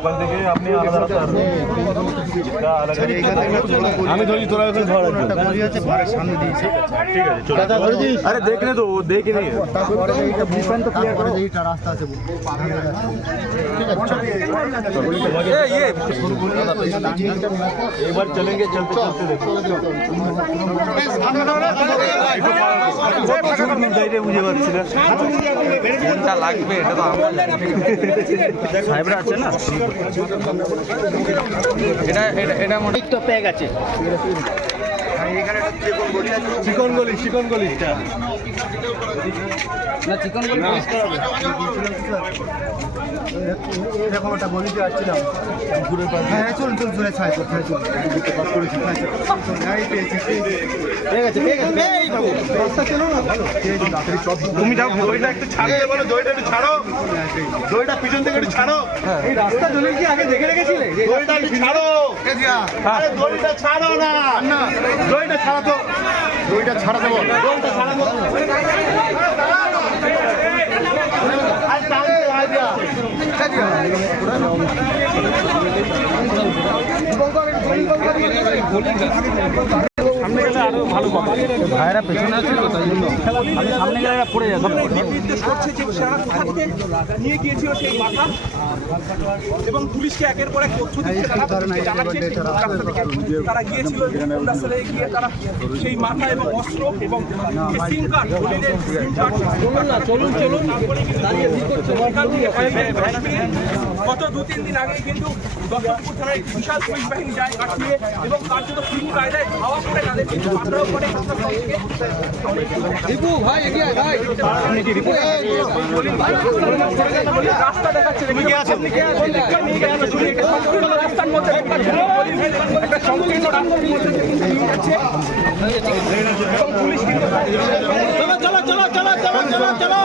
ওখান থেকে আপনি আলাদা রাস্তা আসবেন। আমি ধরি তোরা ওখানে ধর সামনে দিয়েছি। ঠিক আছে চলো। আরে দেখনে তো দেখে নিয়ে রাস্তা আছে एक बार चलेंगे चलते चलते देखो বুঝে পাচ্ছি না কোনটা লাগবে এটা তো আমার সাহেবরা আছে না এটা এটা এটা মনে তো প্যাক আছে চিকন গলি না চিকন গলি পরিষ্কার হবে এরকম একটা গলিতে আসছিলাম ঘুরে হ্যাঁ চল চলে ছাই তো ছাই চল রাস্তা চলো না ভালো তুমি যাও দইটা একটু ছাড়তে বলো দইটা একটু ছাড়ো দইটা পিছন থেকে একটু ছাড়ো এই রাস্তা চলে কি আগে দেখে রেখেছিলে দইটা একটু ছাড়ো আরে দইটা ছাড়ো না দইটা ছাড়া তো দইটা ছাড়া দেবো দইটা ছাড়া দেবো আজ টাইম আইডিয়া সামনে গেলে আরো ভালো পাবে ভাইরা পেছনে আছে তো তাই জন্য আমি সামনে গেলে পড়ে যাবে নির্দেশ করছে যে সারা কোথা থেকে নিয়ে গিয়েছিল সেই মাথা এবং পুলিশকে একের পর এক তথ্য দিচ্ছে তারা গিয়েছিল রাস্তায় গিয়ে তারা সেই মাথা এবং অস্ত্র এবং সিম কার্ড চলুন দাঁড়িয়ে কি করছে গত 2-3 দিন আগে কিন্তু দশরথপুর থানায় একটি বিশাল পুলিশ বাহিনী যায় কাশ্মীরে এবং তার জন্য পুরো কায়দায় ধাওয়া করে তাদের কিন্তু পাকড়াও করে দীপু ভাই এগিয়ে আয় ভাই আপনি কি দীপু রাস্তা দেখাচ্ছে আপনি কি আছেন রাস্তার মধ্যে একটা সংকীর্ণ রাস্তার মধ্যে নিয়ে যাচ্ছে এবং পুলিশ কিন্তু চলো